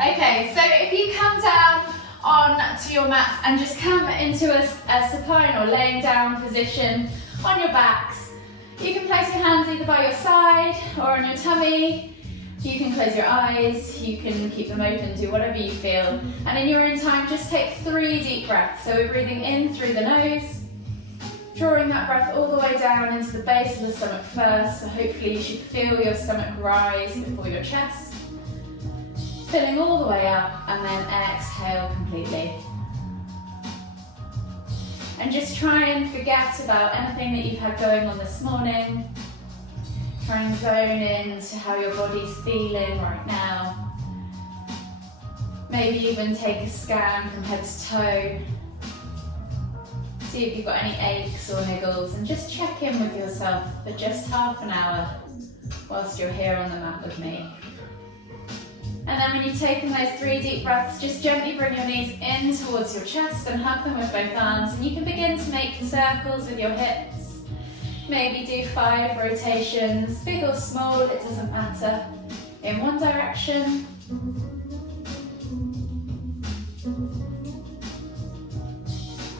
Okay, so if you come down onto your mats and just come into a supine or laying down position on your backs, you can place your hands either by your side or on your tummy. You can close your eyes, you can keep them open, do whatever you feel. And in your own time, just take 3 deep breaths. So we're breathing in through the nose, drawing that breath all the way down into the base of the stomach first. So hopefully you should feel your stomach rise before your chest. Filling all the way up, and then exhale completely. And just try and forget about anything that you've had going on this morning. Try and zone into how your body's feeling right now. Maybe even take a scan from head to toe. See if you've got any aches or niggles, and just check in with yourself for just half an hour whilst you're here on the mat with me. And then when you've taken those 3 deep breaths, just gently bring your knees in towards your chest and hug them with both arms, and you can begin to make circles with your hips. Maybe do 5 rotations, big or small, it doesn't matter, in one direction.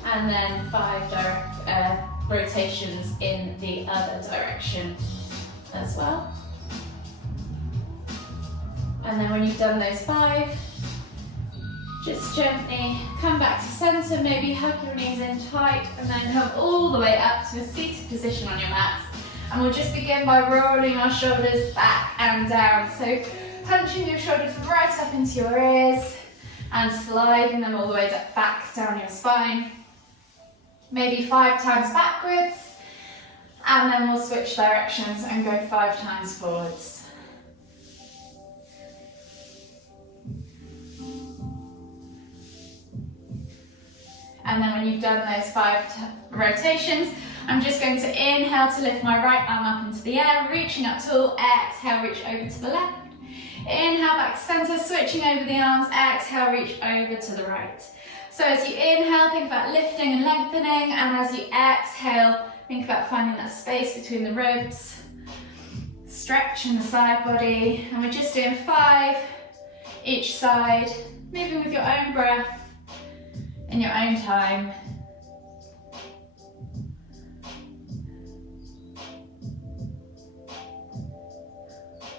And then 5 rotations in the other direction as well. And then when you've done those 5, just gently come back to center, maybe hug your knees in tight, and then come all the way up to a seated position on your mats. And we'll just begin by rolling our shoulders back and down. So punching your shoulders right up into your ears and sliding them all the way back down your spine. Maybe 5 times backwards, and then we'll switch directions and go 5 times forwards. And then when you've done those 5 rotations, I'm just going to inhale to lift my right arm up into the air, reaching up tall. Exhale, reach over to the left. Inhale, back to center, switching over the arms. Exhale, reach over to the right. So as you inhale, think about lifting and lengthening, and as you exhale, think about finding that space between the ribs. Stretch in the side body, and we're just doing 5 each side, moving with your own breath, in your own time.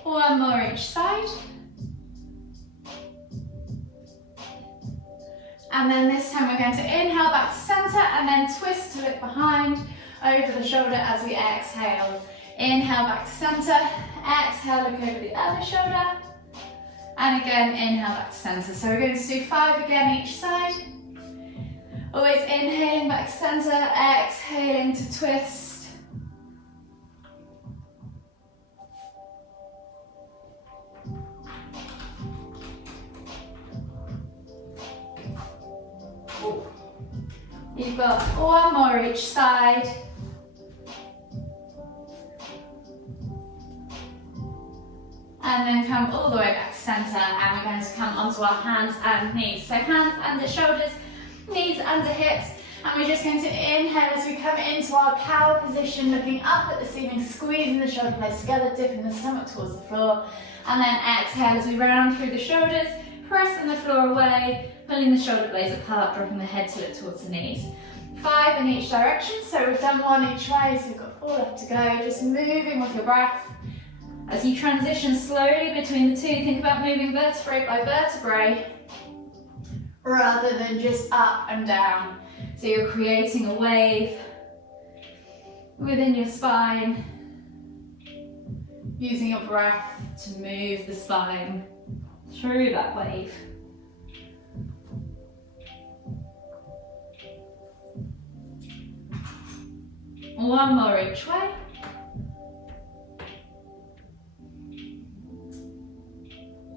One more each side. And then this time we're going to inhale back to center and then twist to look behind, over the shoulder as we exhale. Inhale back to center, exhale, look over the other shoulder. And again, inhale back to center. So we're going to do 5 again each side. Always inhaling back to center, exhaling to twist. You've got 1 more each side. And then come all the way back to center, and we're going to come onto our hands and knees. So hands under shoulders, knees under hips, and we're just going to inhale as we come into our cow position, looking up at the ceiling, squeezing the shoulder blades together, dipping the stomach towards the floor, and then exhale as we round through the shoulders, pressing the floor away, pulling the shoulder blades apart, dropping the head to look towards the knees. 5 in each direction, so we've done 1 each way, so we've got 4 left to go, just moving with your breath. As you transition slowly between the 2, think about moving vertebrae by vertebrae, rather than just up and down. So you're creating a wave within your spine, using your breath to move the spine through that wave. One more each way.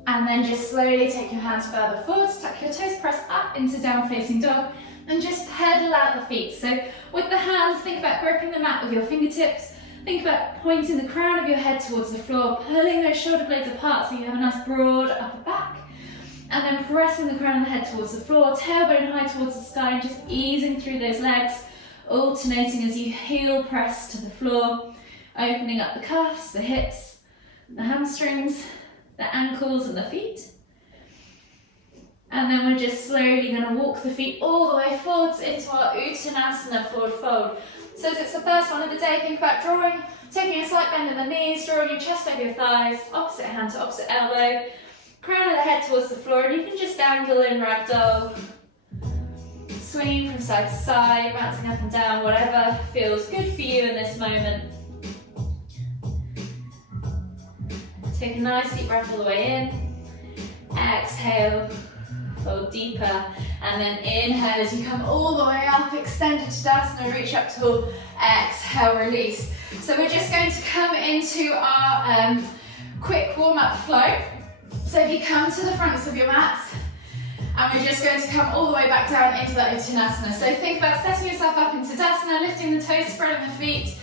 And then just slowly take your hands further forwards, tuck your toes, press up into down facing dog, and just pedal out the feet. So with the hands, think about gripping the mat with your fingertips. Think about pointing the crown of your head towards the floor, pulling those shoulder blades apart so you have a nice broad upper back. And then pressing the crown of the head towards the floor, tailbone high towards the sky, and just easing through those legs, alternating as you heel press to the floor, opening up the calves, the hips, the hamstrings, the ankles and the feet. And then we're just slowly going to walk the feet all the way forwards into our Uttanasana, forward fold. So as it's the first one of the day, think about taking a slight bend in the knees, drawing your chest over your thighs, opposite hand to opposite elbow, crown of the head towards the floor, and you can just dangle in ragdoll, swinging from side to side, bouncing up and down, whatever feels good for you in this moment. Take a nice deep breath all the way in, exhale, fold deeper, and then inhale as you come all the way up, extended Tadasana, reach up tall, exhale, release. So we're just going to come into our quick warm-up flow. So if you come to the fronts of your mats, and we're just going to come all the way back down into that Uttanasana. So think about setting yourself up in Tadasana, lifting the toes, spreading the feet,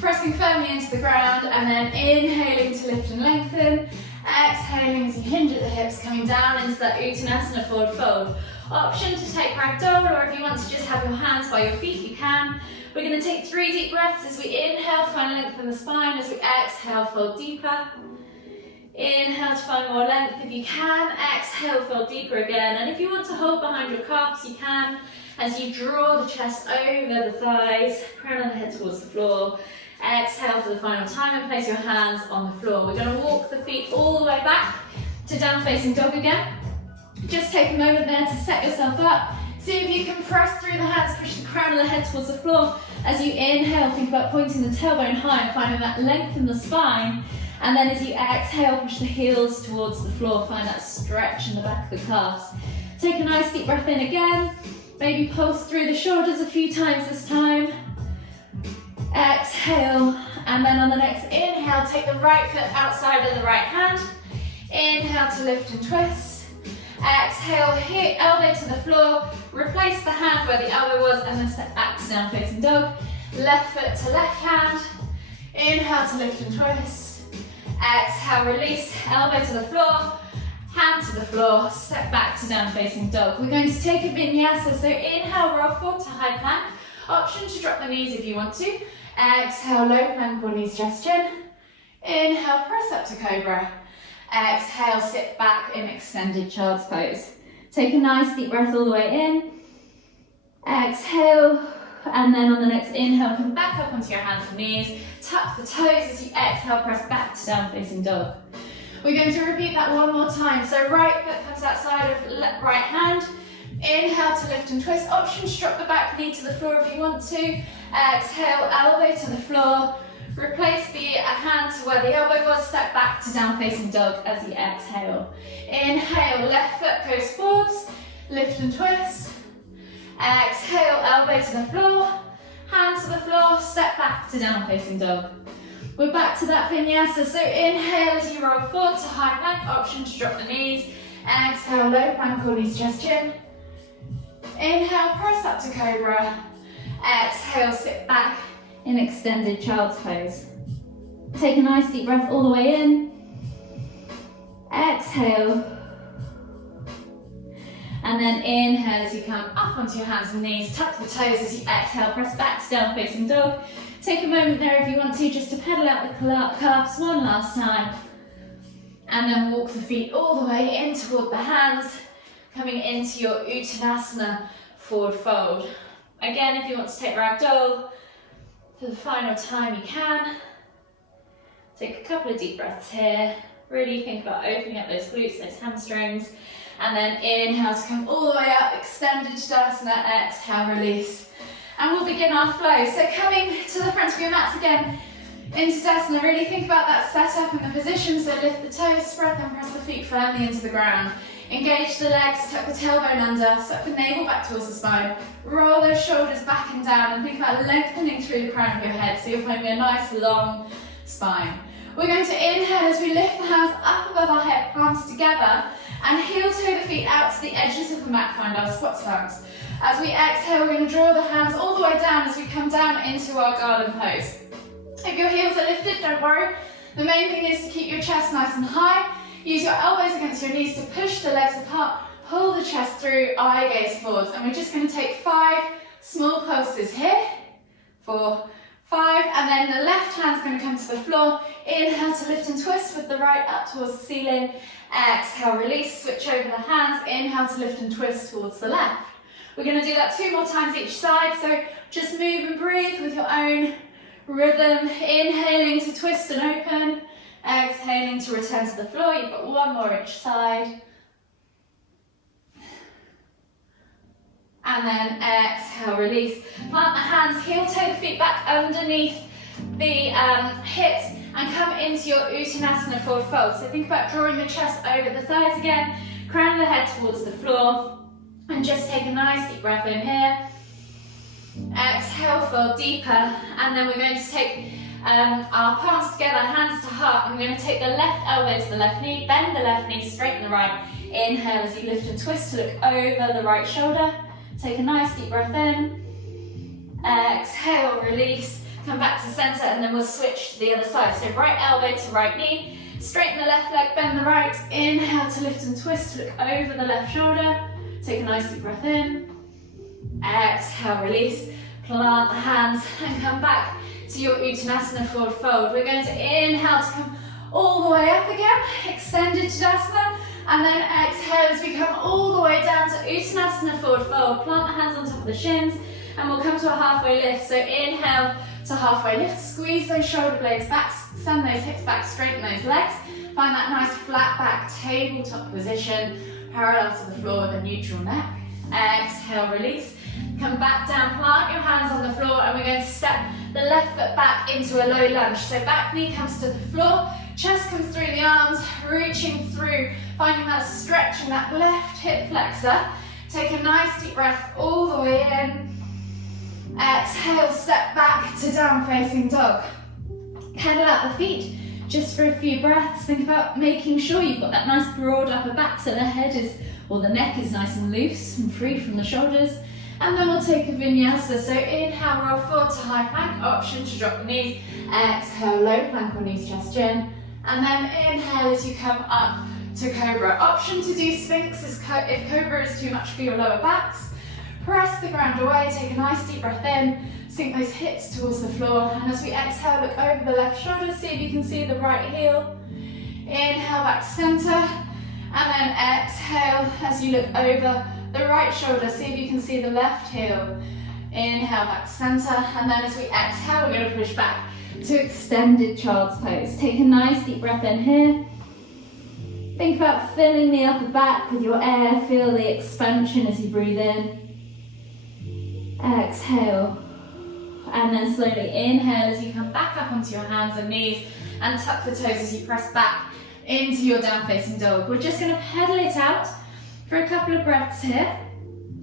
pressing firmly into the ground, and then inhaling to lift and lengthen. Exhaling as you hinge at the hips, coming down into that Uttanasana, forward fold. Option to take ragdoll, or if you want to just have your hands by your feet, you can. We're going to take 3 deep breaths as we inhale, find length in the spine. As we exhale, fold deeper. Inhale to find more length if you can. Exhale, fold deeper again. And if you want to hold behind your calves, you can. As you draw the chest over the thighs, crown of the head towards the floor. Exhale for the final time and place your hands on the floor. We're going to walk the feet all the way back to down facing dog again. Just take a moment there to set yourself up. See if you can press through the hands, push the crown of the head towards the floor. As you inhale, think about pointing the tailbone high and finding that length in the spine. And then as you exhale, push the heels towards the floor, find that stretch in the back of the calves. Take a nice deep breath in again. Maybe pulse through the shoulders a few times this time. Exhale, and then on the next inhale, take the right foot outside of the right hand. Inhale to lift and twist. Exhale, hit elbow to the floor, replace the hand where the elbow was, and then step back to down facing dog. Left foot to left hand. Inhale to lift and twist. Exhale, release, elbow to the floor, hand to the floor, step back to down facing dog. We're going to take a vinyasa, so inhale, roll forward to high plank. Option to drop the knees if you want to. Exhale, low plank or knees just chin. Inhale, press up to cobra. Exhale, sit back in extended child's pose. Take a nice deep breath all the way in. Exhale, and then on the next inhale, come back up onto your hands and knees. Tuck the toes as you exhale, press back to down facing dog. We're going to repeat that one more time. So right foot comes outside of right hand. Inhale to lift and twist. Option to drop the back knee to the floor if you want to. Exhale, elbow to the floor. Replace the hand to where the elbow was. Step back to down facing dog as you exhale. Inhale, left foot goes forwards. Lift and twist. Exhale, elbow to the floor. Hand to the floor. Step back to down facing dog. We're back to that vinyasa. So inhale as you roll forward to high plank. Option to drop the knees. Exhale, low plank or knees just chin. Inhale, press up to cobra. Exhale, sit back in extended child's pose. Take a nice deep breath all the way in. Exhale. And then inhale as you come up onto your hands and knees. Tuck the toes as you exhale, press back to down facing dog. Take a moment there if you want to, just to pedal out the calves one last time. And then walk the feet all the way in toward the hands, coming into your Uttanasana, forward fold. Again, if you want to take ragdoll for the final time, you can. Take a couple of deep breaths here. Really think about opening up those glutes, those hamstrings. And then inhale to come all the way up, extended Tadasana, exhale, release. And we'll begin our flow. So coming to the front of your mats again, into Tadasana, really think about that setup and the position. So lift the toes, spread them, press the feet firmly into the ground. Engage the legs, tuck the tailbone under, suck the navel back towards the spine. Roll those shoulders back and down and think about lengthening through the crown of your head so you're finding a nice long spine. We're going to inhale as we lift the hands up above our head, palms together, and heel toe the feet out to the edges of the mat, find our squat stance. As we exhale, we're going to draw the hands all the way down as we come down into our garden pose. If your heels are lifted, don't worry. The main thing is to keep your chest nice and high. Use your elbows against your knees to push the legs apart, pull the chest through, eye gaze forwards. And we're just going to take 5 small pulses here. 4, 5, and then the left hand's going to come to the floor. Inhale to lift and twist with the right up towards the ceiling. Exhale, release, switch over the hands. Inhale to lift and twist towards the left. We're going to do that 2 more times each side, so just move and breathe with your own rhythm. Inhaling to twist and open. Exhaling to return to the floor. You've got 1 more each side. And then exhale, release. Plant the hands, heel toe the feet back underneath the hips and come into your Uttanasana forward fold. So think about drawing the chest over the thighs again, crown of the head towards the floor, and just take a nice deep breath in here. Exhale, fold deeper, and then we're going to take our palms together, hands to heart, and we're going to take the left elbow to the left knee, bend the left knee, straighten the right. Inhale as you lift and twist to look over the right shoulder. Take a nice deep breath in. Exhale, release. Come back to center, and then we'll switch to the other side. So right elbow to right knee. Straighten the left leg, bend the right. Inhale to lift and twist to look over the left shoulder. Take a nice deep breath in. Exhale, release. Plant the hands and come back to your Uttanasana forward fold. We're going to inhale to come all the way up again. Extended Tadasana. And then exhale as we come all the way down to Uttanasana forward fold. Plant the hands on top of the shins, and we'll come to a halfway lift. So inhale to halfway lift, squeeze those shoulder blades back, send those hips back, straighten those legs. Find that nice flat back tabletop position, parallel to the floor with a neutral neck. Exhale, release. Come back down, plant your hands on the floor, and we're going to step the left foot back into a low lunge. So back knee comes to the floor, chest comes through the arms, reaching through, finding that stretch in that left hip flexor. Take a nice deep breath all the way in. Exhale, step back to down facing dog. Pedal out the feet just for a few breaths. Think about making sure you've got that nice broad upper back so the head is, or the neck is nice and loose and free from the shoulders. And then we'll take a vinyasa. So inhale, roll forward to high plank, option to drop the knees. Exhale, low plank or knees chest chin. And then inhale as you come up to cobra. Option to do sphinx if cobra is too much for your lower backs. Press the ground away, take a nice deep breath in, sink those hips towards the floor. And as we exhale, look over the left shoulder, see if you can see the right heel. Inhale back to center. And then exhale as you look over the right shoulder, see if you can see the left heel. Inhale back to center, and then as we exhale, we're going to push back to extended child's pose. Take a nice deep breath in here. Think about filling the upper back with your air. Feel the expansion as you breathe in. Exhale, and then slowly inhale as you come back up onto your hands and knees, and tuck the toes as you press back into your down facing dog. We're just going to pedal it out for a couple of breaths here,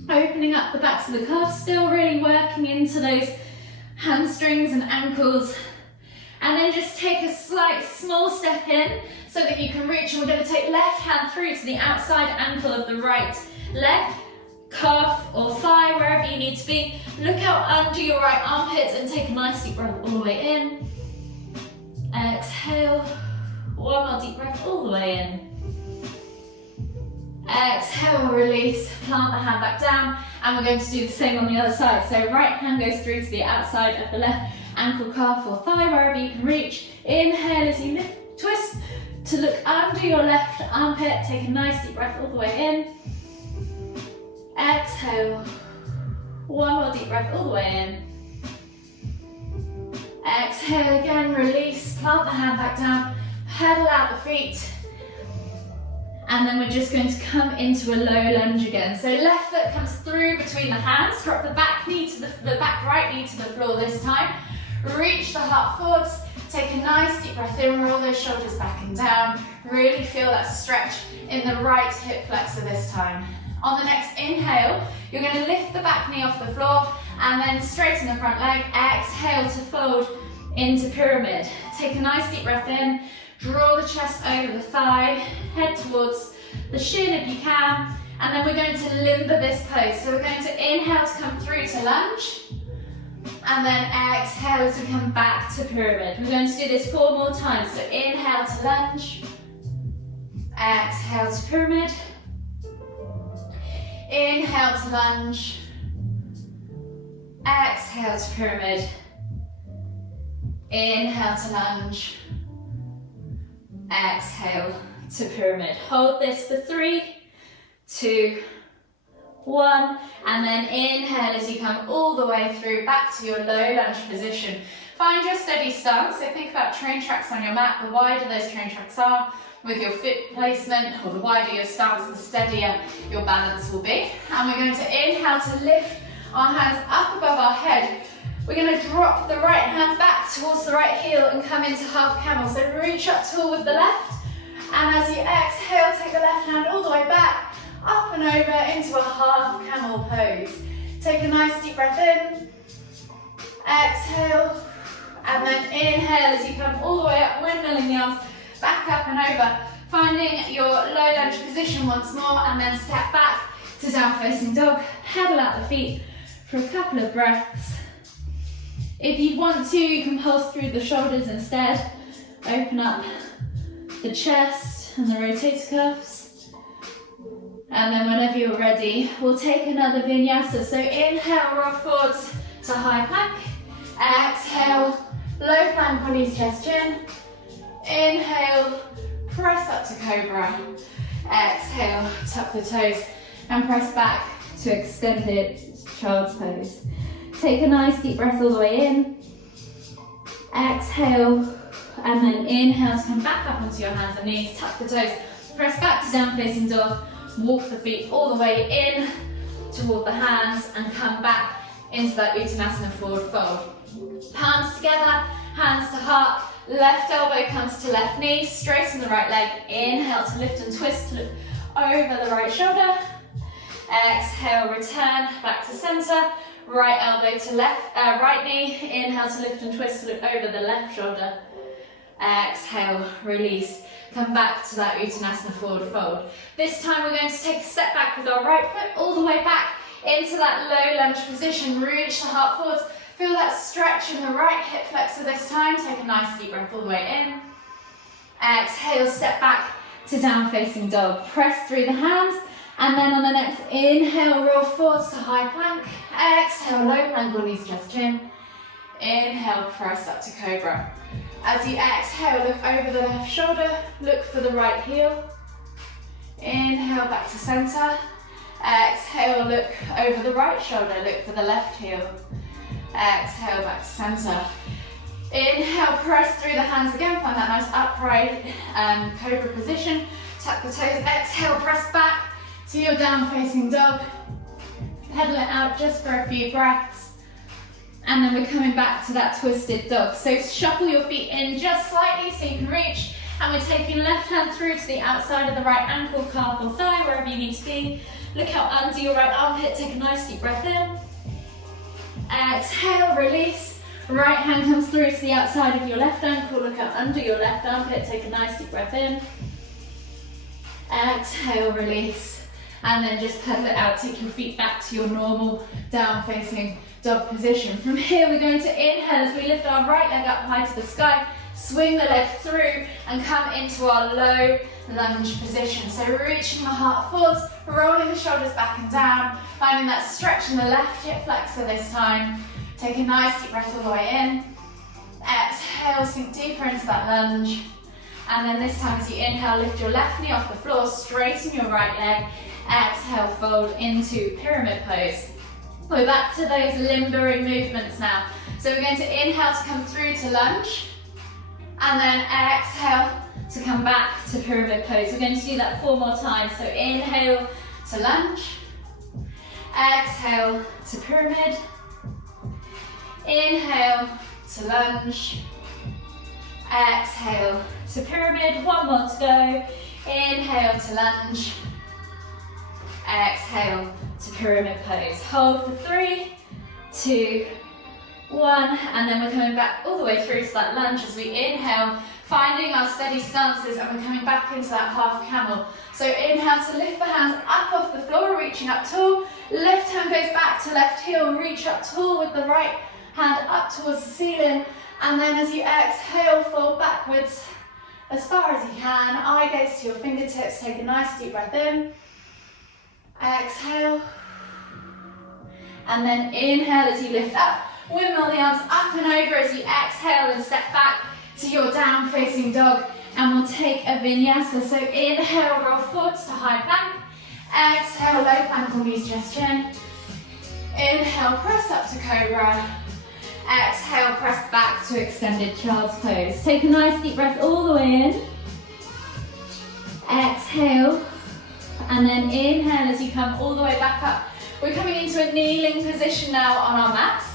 opening up the backs of the calves, still really working into those hamstrings and ankles. And then just take a slight small step in so that you can reach, and we're going to take left hand through to the outside ankle of the right leg, calf or thigh, wherever you need to be. Look out under your right armpit and take a nice deep breath all the way in. Exhale, one more deep breath all the way in. Exhale, release, plant the hand back down, and we're going to do the same on the other side. So right hand goes through to the outside of the left ankle, calf or thigh, wherever you can reach. Inhale as you lift, twist to look under your left armpit. Take a nice deep breath all the way in. Exhale, one more deep breath all the way in. Exhale again, release, plant the hand back down, pedal out the feet. And then we're just going to come into a low lunge again. So left foot comes through between the hands, drop the back knee to the back right knee to the floor this time. Reach the heart forwards, take a nice deep breath in, roll those shoulders back and down. Really feel that stretch in the right hip flexor this time. On the next inhale, you're going to lift the back knee off the floor and then straighten the front leg. Exhale to fold into pyramid. Take a nice deep breath in. Draw the chest over the thigh, head towards the shin if you can, and then we're going to limber this pose. So we're going to inhale to come through to lunge, and then exhale as we come back to pyramid. We're going to do this 4 more times. So inhale to lunge, exhale to pyramid, inhale to lunge, exhale to pyramid, Inhale to lunge. Exhale to pyramid. Hold this for 3, 2, 1, and then inhale as you come all the way through back to your low lunge position. Find your steady stance, so think about train tracks on your mat. The wider those train tracks are with your foot placement, or the wider your stance, the steadier your balance will be. And we're going to inhale to lift our hands up above our head. We're going to drop the right hand back towards the right heel and come into half camel. So reach up tall with the left, and as you exhale, take the left hand all the way back, up and over into a half camel pose. Take a nice deep breath in, exhale, and then inhale as you come all the way up, windmilling the arms, back up and over, finding your low lunge position once more, and then step back to down facing dog, pedal out the feet for a couple of breaths. If you want to, you can pulse through the shoulders instead, open up the chest and the rotator cuffs, and then whenever you're ready, we'll take another vinyasa. So inhale, roll forwards to high plank, exhale, low plank, bodies, chest, chin. Inhale, press up to cobra. Exhale, tuck the toes and press back to extended child's pose. Take a nice deep breath all the way in. Exhale, and then inhale to come back up onto your hands and knees, tuck the toes, press back to down facing dog, walk the feet all the way in toward the hands and come back into that Uttanasana forward fold. Palms together, hands to heart, left elbow comes to left knee, straighten the right leg, inhale to lift and twist, look over the right shoulder. Exhale, return back to center, right elbow to left, right knee, inhale to lift and twist, look over the left shoulder. Exhale, release, come back to that Uttanasana forward fold. This time we're going to take a step back with our right foot all the way back into that low lunge position, reach the heart forwards. Feel that stretch in the right hip flexor this time. Take a nice deep breath all the way in. Exhale, step back to down facing dog. Press through the hands, and then on the next inhale, roll forwards to high plank. Exhale, low plank, knees, chest, chin. Inhale, press up to cobra. As you exhale, look over the left shoulder, look for the right heel. Inhale, back to center. Exhale, look over the right shoulder, look for the left heel. Exhale, back to center. Inhale, press through the hands again, find that nice upright cobra position. Tuck the toes, exhale, press back to your down facing dog. Pedal it out just for a few breaths. And then we're coming back to that twisted dog. So shuffle your feet in just slightly so you can reach. And we're taking left hand through to the outside of the right ankle, calf or thigh, wherever you need to be. Look out under your right armpit, take a nice deep breath in. Exhale, release. Right hand comes through to the outside of your left ankle, look out under your left armpit, take a nice deep breath in. Exhale, release. And then just pedal it out, take your feet back to your normal down facing dog position. From here we're going to inhale as we lift our right leg up high to the sky, swing the leg through and come into our low lunge position. So reaching the heart forwards, rolling the shoulders back and down, finding that stretch in the left hip flexor this time. Take a nice deep breath all the way in. Exhale, sink deeper into that lunge. And then this time as you inhale, lift your left knee off the floor, straighten your right leg. Exhale, fold into pyramid pose. We're back to those limbering movements now. So we're going to inhale to come through to lunge. And then exhale to come back to pyramid pose. We're going to do that 4 more times. So inhale to lunge. Exhale to pyramid. Inhale to lunge. Exhale to pyramid. 1 more to go. Inhale to lunge. Exhale to pyramid pose. Hold for 3, 2, 1, and then we're coming back all the way through to that lunge as we inhale, finding our steady stances, and we're coming back into that half camel. So inhale to lift the hands up off the floor, reaching up tall. Left hand goes back to left heel, reach up tall with the right hand up towards the ceiling. And then as you exhale, fold backwards as far as you can. Eye gaze to your fingertips, take a nice deep breath in. Exhale. And then inhale as you lift up. Windmill the arms up and over as you exhale and step back to your down facing dog. And we'll take a vinyasa. So inhale, roll forwards to high plank. Exhale, low plank or knees just chin. Inhale, press up to cobra. Exhale, press back to extended child's pose. Take a nice deep breath all the way in. Exhale, and then inhale as you come all the way back up. We're coming into a kneeling position now on our mats.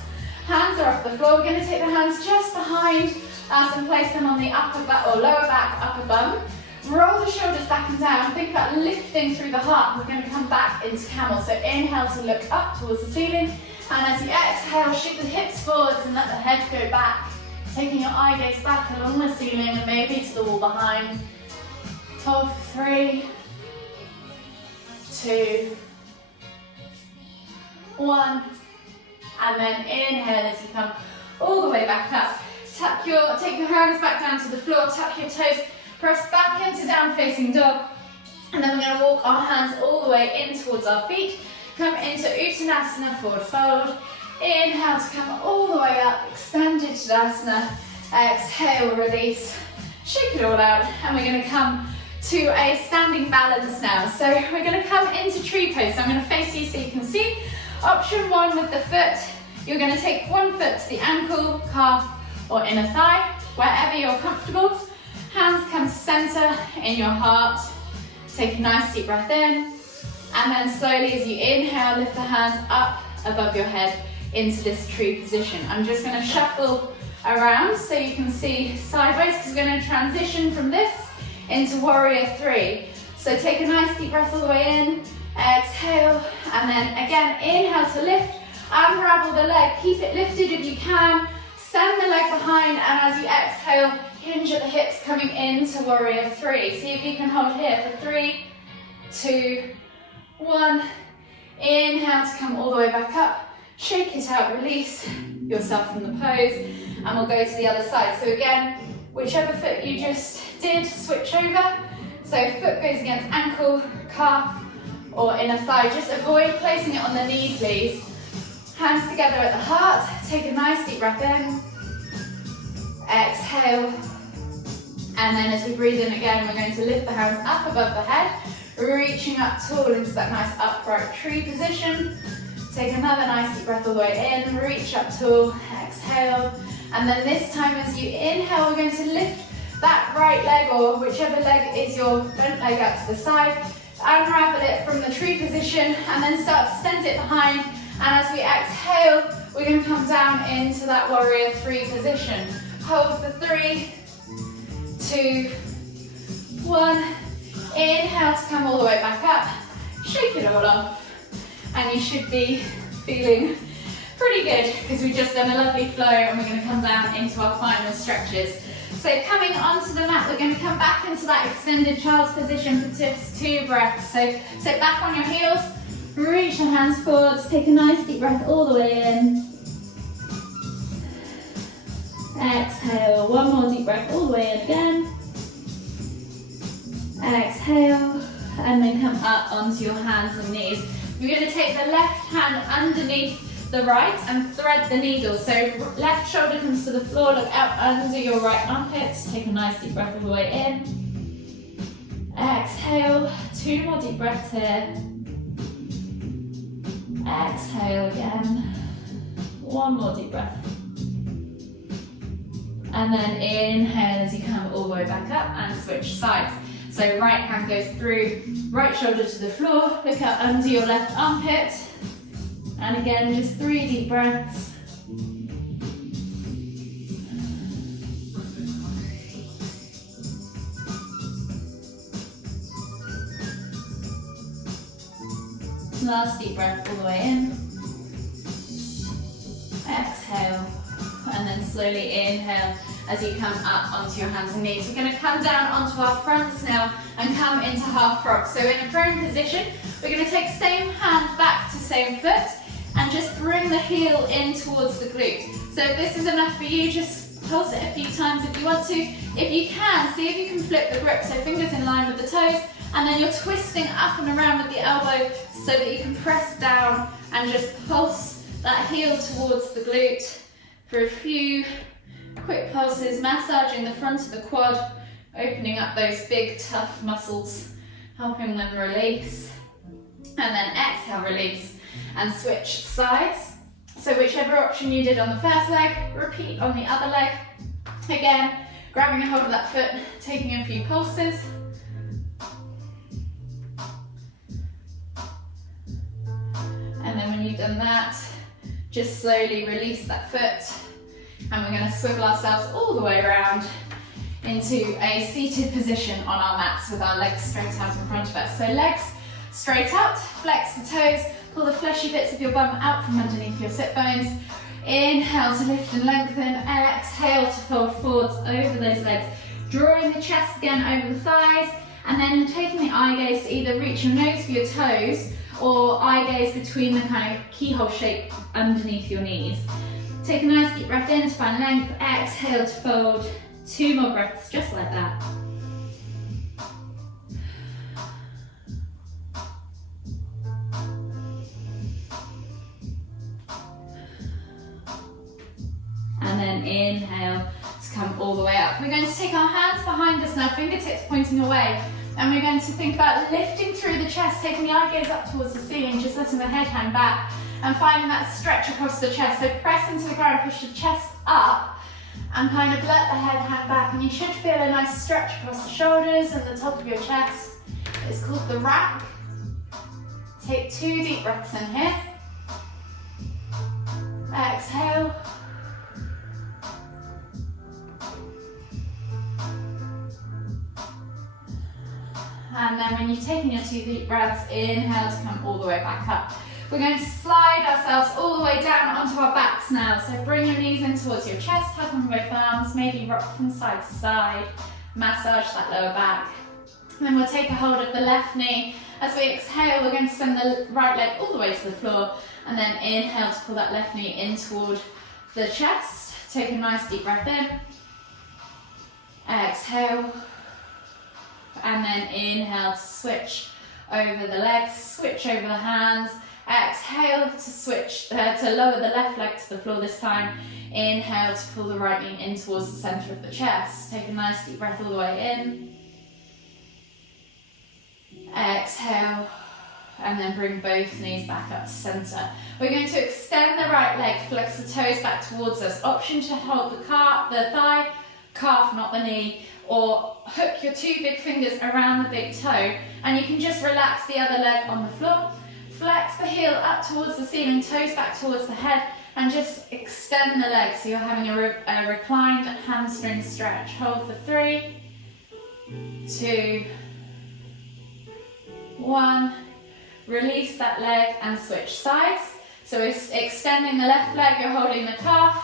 Hands are off the floor. We're going to take the hands just behind us and place them on the upper back or lower back, upper bum. Roll the shoulders back and down. Think about lifting through the heart. We're going to come back into camel. So inhale to look up towards the ceiling. And as you exhale, shoot the hips forwards and let the head go back. Taking your eye gaze back along the ceiling and maybe to the wall behind. Hold for 3, 2, 1. And then inhale as you come all the way back up. Take your hands back down to the floor, tap your toes, press back into down facing dog. And then we're going to walk our hands all the way in towards our feet. Come into Uttanasana, forward fold. Inhale to come all the way up, extended Tadasana. Exhale, release. Shake it all out. And we're going to come to a standing balance now. So we're going to come into tree pose. So I'm going to face you so you can see. Option 1 with the foot. You're going to take one foot to the ankle, calf, or inner thigh, wherever you're comfortable. Hands come to center in your heart. Take a nice deep breath in. And then slowly as you inhale, lift the hands up above your head into this tree position. I'm just going to shuffle around so you can see sideways because we're going to transition from this into warrior 3. So take a nice deep breath all the way in, exhale, and then again inhale to lift, unravel the leg, keep it lifted if you can, send the leg behind, and as you exhale, hinge at the hips coming into warrior 3. See if you can hold here for 3, 2, 1. Inhale to come all the way back up, shake it out, release yourself from the pose, and we'll go to the other side. So again, whichever foot you just did, switch over. So foot goes against ankle, calf, or inner thigh. Just avoid placing it on the knee, please. Hands together at the heart. Take a nice deep breath in. Exhale. And then as we breathe in again, we're going to lift the hands up above the head, reaching up tall into that nice upright tree position. Take another nice deep breath all the way in, reach up tall, exhale. And then this time as you inhale, we're going to lift that right leg or whichever leg is your bent leg out to the side, unravel it from the tree position and then start to send it behind. And as we exhale, we're going to come down into that warrior 3 position. Hold for 3, 2, 1. Inhale to come all the way back up. Shake it all off. And you should be feeling pretty good because we've just done a lovely flow and we're going to come down into our final stretches. So coming onto the mat, we're going to come back into that extended child's position for just 2 breaths. So sit back on your heels, reach your hands forwards, take a nice deep breath all the way in. Exhale, one more deep breath all the way in again. Exhale, and then come up onto your hands and knees. We're going to take the left hand underneath the right and thread the needle. So left shoulder comes to the floor, look up under your right armpits. Take a nice deep breath all the way in. Exhale, 2 more deep breaths here. Exhale again. 1 more deep breath. And then inhale as you come all the way back up and switch sides. So right hand goes through, right shoulder to the floor, look up under your left armpit. And again, just 3 deep breaths. Last deep breath all the way in. Exhale. And then slowly inhale as you come up onto your hands and knees. We're going to come down onto our fronts now and come into half frog. So in a prone position, we're going to take same hand back to same foot and just bring the heel in towards the glute. So if this is enough for you, just pulse it a few times if you want to. If you can, see if you can flip the grip, so fingers in line with the toes, and then you're twisting up and around with the elbow so that you can press down and just pulse that heel towards the glute. for a few quick pulses, massaging the front of the quad, opening up those big tough muscles, helping them release. And then exhale, release, and switch sides. So whichever option you did on the first leg, repeat on the other leg. Again, grabbing a hold of that foot, taking a few pulses. And then when you've done that, just slowly release that foot. And we're going to swivel ourselves all the way around into a seated position on our mats with our legs straight out in front of us. So legs straight out, flex the toes, pull the fleshy bits of your bum out from underneath your sit bones. Inhale to lift and lengthen, exhale to fold forwards over those legs, drawing the chest again over the thighs, and then taking the eye gaze to either reach your nose for your toes or eye gaze between the kind of keyhole shape underneath your knees. Take a nice deep breath in to find length, exhale to fold, 2 more breaths just like that. And then inhale to come all the way up. We're going to take our hands behind us now, fingertips pointing away, and we're going to think about lifting through the chest, taking the eye gaze up towards the ceiling, just letting the head hang back, and finding that stretch across the chest. So press into the ground, push the chest up, and kind of let the head hang back, and you should feel a nice stretch across the shoulders and the top of your chest. It's called the rack. Take 2 deep breaths in here. Exhale. And then when you've taken your 2 deep breaths, inhale to come all the way back up. We're going to slide ourselves all the way down onto our backs now. So bring your knees in towards your chest, hug on both arms, maybe rock from side to side, massage that lower back. And then we'll take a hold of the left knee. As we exhale, we're going to send the right leg all the way to the floor, and then inhale to pull that left knee in toward the chest. Take a nice deep breath in. Exhale. And then inhale to switch over the legs, switch over the hands. Exhale to switch, to lower the left leg to the floor this time. Inhale to pull the right knee in towards the center of the chest. Take a nice deep breath all the way in. Exhale. And then bring both knees back up to center. We're going to extend the right leg, flex the toes back towards us. Option to hold the thigh, calf, not the knee, or hook your 2 big fingers around the big toe, and you can just relax the other leg on the floor. Flex the heel up towards the ceiling, toes back towards the head, and just extend the leg so you're having a reclined hamstring stretch. Hold for 3, 2, 1. Release that leg and switch sides. So it's extending the left leg, you're holding the thigh,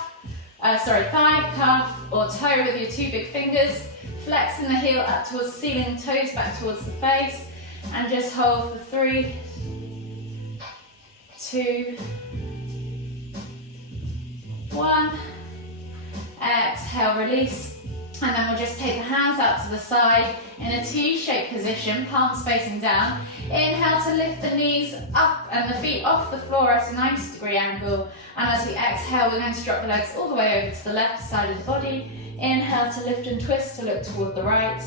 calf, or toe with your 2 big fingers. Flexing the heel up towards the ceiling, toes back towards the face, and just hold for 3, 2, 1. Exhale, release, and then we'll just take the hands out to the side in a T-shaped position, palms facing down. Inhale to lift the knees up and the feet off the floor at a 90-degree angle, and as we exhale, we're going to drop the legs all the way over to the left side of the body. Inhale to lift and twist to look toward the right.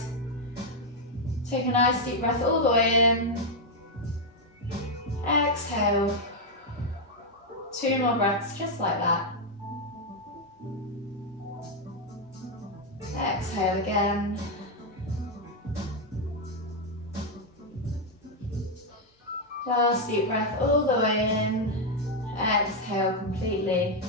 Take a nice deep breath all the way in. Exhale. 2 more breaths, just like that. Exhale again. Last deep breath all the way in. Exhale completely.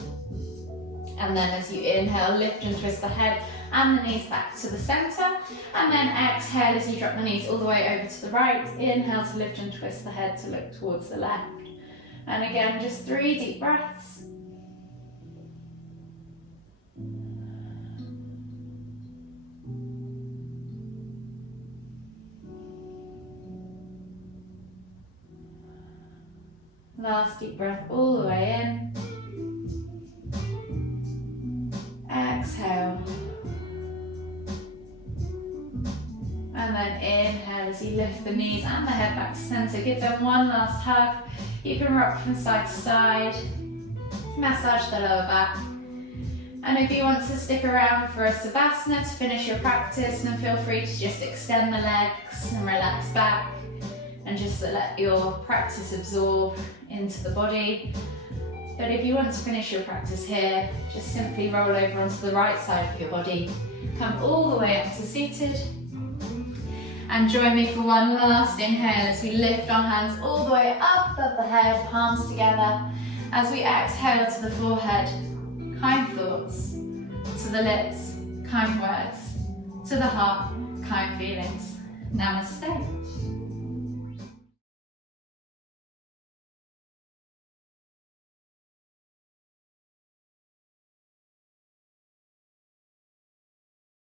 And then as you inhale, lift and twist the head and the knees back to the center. And then exhale as you drop the knees all the way over to the right. Inhale to lift and twist the head to look towards the left. And again, just 3 deep breaths. Last deep breath all the way in. Exhale. And then inhale as you lift the knees and the head back to center. Give them one last hug. You can rock from side to side. Massage the lower back. And if you want to stick around for a Savasana to finish your practice, then feel free to just extend the legs and relax back and just let your practice absorb into the body. But if you want to finish your practice here, just simply roll over onto the right side of your body. Come all the way up to seated. And join me for one last inhale as we lift our hands all the way up above the head, palms together. As we exhale to the forehead, kind thoughts. To the lips, kind words. To the heart, kind feelings. Namaste.